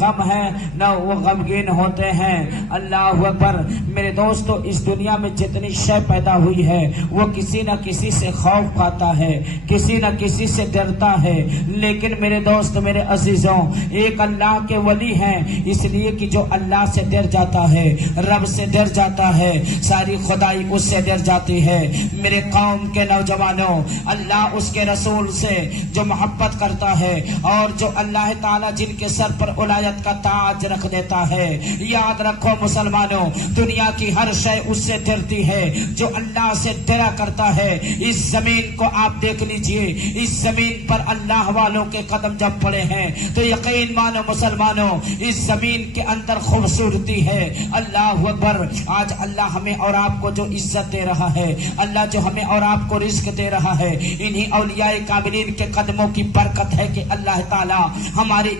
غم ہے نہ وہ غمگین ہوتے ہیں۔ اللہ اکبر۔ میرے دوستو، اس دنیا میں جتنی شے پیدا ہوئی ہے وہ کسی نہ کسی سے خوف کھاتا ہے، کسی نہ کسی سے ڈرتا ہے، لیکن میرے دوست، میرے عزیزوں، ایک اللہ کے ولی ہیں، اس لیے کہ جو اللہ سے ڈر جاتا ہے، رب سے ڈر جاتا ہے، ساری خدائی اس سے ڈر جاتی ہے۔ میرے قوم کے نوجوانوں، اللہ اس کے رسول سے جو محبت کرتا ہے اور جو اللہ تعالیٰ جن کے سر پر ولایت کا تاج رکھ دیتا ہے، یاد رکھو مسلمانوں، دنیا کی ہر شے اس سے ڈرتی ہے جو اللہ سے ڈرا کرتا ہے۔ اس زمین کو آپ دیکھ لیجئے، اس زمین پر اللہ والوں کے قدم جب پڑے ہیں تو یقین مانو مسلمانوں، اس زمین کے اندر خوبصورتی ہے۔ اللہ اکبر۔ آج اللہ ہمیں اور آپ کو جو عزت دے رہا ہے، اللہ جو ہمیں اور آپ کو رزق دے رہا ہے، انہی اولیاء کاملین کے قدموں کی برکت ہے کہ اللہ تعالی ہماری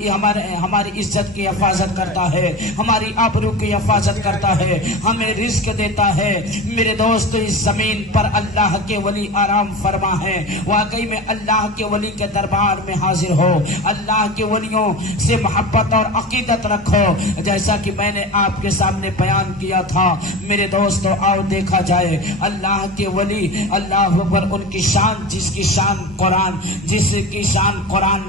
عزت کی حفاظت کرتا ہے، ہماری آبرو کی حفاظت کرتا ہے، ہمیں رزق دیتا ہے۔ میرے دوست، اس زمین پر اللہ کے ولی آرام فرما ہے۔ واقعی میں اللہ کے ولی کے دربار میں حاضر ہو، اللہ کے ولیوں سے محبت اور عقیدت رکھو، جیسا کہ میں نے آپ کے سامنے بیان کیا تھا۔ میرے دوستو، آؤ دیکھا جائے اللہ کے ولی، اللہ اکبر، ان کی شان، جس کی شان قرآن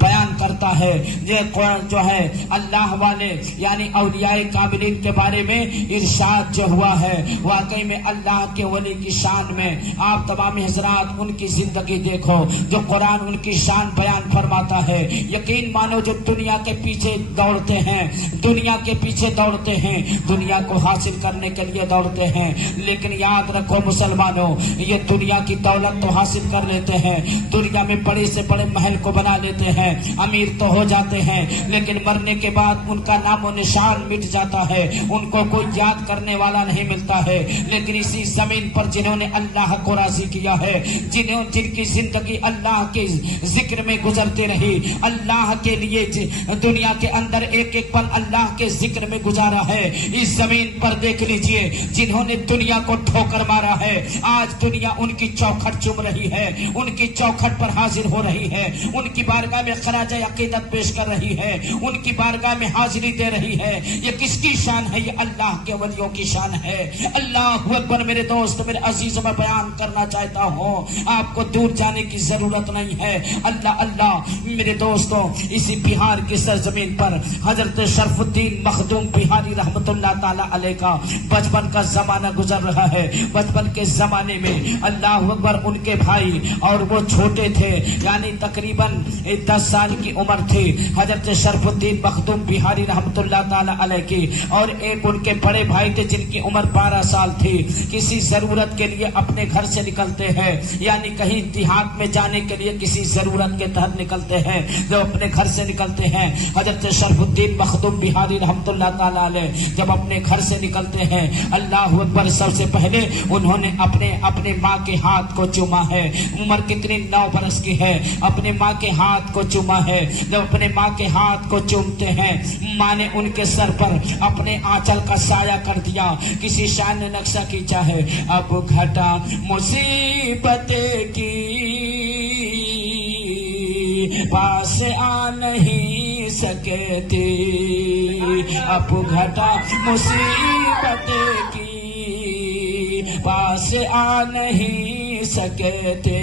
بیان کرتا ہے، یہ قرآن جو ہے اللہ والے یعنی اولیاء کاملین کے بارے میں ارشاد جو ہوا ہے، واقعی میں اللہ کے ولی کی شان میں آپ تمام حضرات ان کی زندگی دیکھو، جو قرآن ان کی شان بیان فرماتا ہے۔ یقین مانو، جو دنیا کے پیچھے دوڑتے ہیں، دنیا کے پیچھے دوڑتے ہیں، دنیا کو حاصل کرنے کے لیے دوڑتے ہیں، لیکن یاد رکھو مسلمانوں، یہ دنیا کی دولت تو حاصل کر لیتے ہیں، دنیا میں بڑے سے بڑے محل کو بنا لیتے ہیں، امیر تو ہو جاتے ہیں، لیکن مرنے کے بعد ان کا نام و نشان مٹ جاتا ہے، ان کو کوئی یاد کرنے والا نہیں ملتا ہے۔ لیکن اسی زمین پر جنہوں نے اللہ کو راضی کیا ہے، جن کی زندگی اللہ کے ذکر میں گزرتی رہی، اللہ کے لیے دنیا کے اندر ایک ایک پل اللہ کے ذکر میں گزارا ہے، اس زمین پر دیکھ لیجئے جنہوں نے دنیا کو ٹھوکر مارا ہے، آج دنیا ان کی چوکھٹ چوم رہی ہے، ان کی چوکھٹ پر حاضر ہو رہی ہے، ان کی بارگاہ میں خراج عقیدت پیش کر رہی ہے، ان کی بارگاہ میں حاضری دے رہی ہے۔ یہ کس کی شان ہے؟ یہ اللہ کے ولیوں کی شان ہے۔ اللہ اکبر۔ میرے دوست، میرے عزیزوں، میں بیان کرنا چاہتا ہوں، آپ کو دور جانے کی ضرورت نہیں ہے۔ اللہ اللہ۔ میرے دوستوں، اسی بہار کی سرزمین پر حضرت شرف الدین مخدوم بہاری رحمت اللہ تعالی علیہ کا بچپن کا زمانہ گزر رہا ہے۔ بچپن کے زمانے میں اللہ اکبر، ان کے بھائی اور وہ چھوٹے تھے، یعنی تقریباً 10 سال کی عمر تھی حضرت شرف الدین مخدوم بہاری رحمت اللہ تعالی علیہ کی، اور ایک ان کے بڑے بھائی تھے جن کی عمر 12 سال تھی۔ کسی ضرورت کے لیے اپنے گھر سے نکلتے ہیں، یعنی کہیں دیہات میں جانے کے لیے کسی ضرورت کے تحت نکلتے ہیں، جو اپنے گھر سے نکلتے ہیں۔ حضرت شرف الدین مخدوم بہاری رحمت اللہ تعالی علیہ جب اپنے گھر سے نکلتے ہیں، اللہ اکبر، سب سے پہلے انہوں نے اپنے ماں کے ہاتھ کو چوما ہے۔ عمر کتنی 9 برس کی ہے، اپنے ماں کے ہاتھ کو چوما ہے۔ جب اپنے ماں کے ہاتھ کو چومتے ہیں، ماں نے ان کے سر پر اپنے آنچل کا سایہ کر دیا۔ کسی شان نے نقشہ کھینچا ہے، اب گھٹا مصیبت کی پاس آ نہیں سکتی، اب گھٹا مصیبت کی پاس آ نہیں سکتے،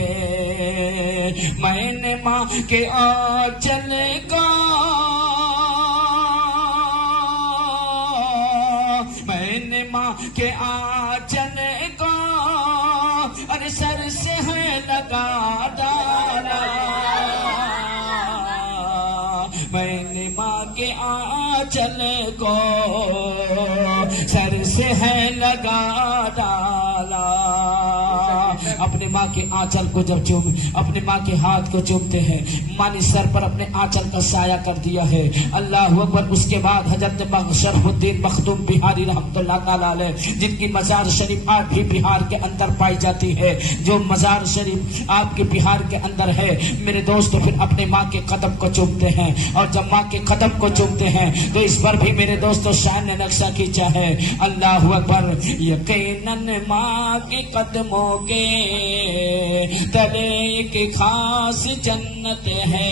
میں نے ماں کے آنچل کا، میں نے ماں کے آنچل کا اور سر سے ہے لگا ڈالا، میں نے ماں کے آنچل کو سر سے ہے لگا ڈالا۔ اپنے ماں کے آنچل کو جب اپنے ماں کے ہاتھ کو چومتے ہیں، ماں نے سر پر اپنے آنچل کا سایہ کر دیا ہے۔ اللہ اکبر۔ اس کے بعد حضرت شرف الدین مخدوم بہاری رحمت اللہ تعالی علیہ، جن کی مزار شریف آج بھی بہار کے اندر پائی جاتی ہے، جو مزار شریف آپ کے بہار کے اندر ہے، میرے دوست، پھر اپنے ماں کے قدم کو چومتے ہیں، اور جب ماں کے قدم کو چومتے ہیں تو اس پر بھی میرے دوستو شان نے نقشہ کھینچا ہے۔ اللہ اکبر۔ یقیناً ماں کے قدموں کے تلے ایک خاص جنت ہے۔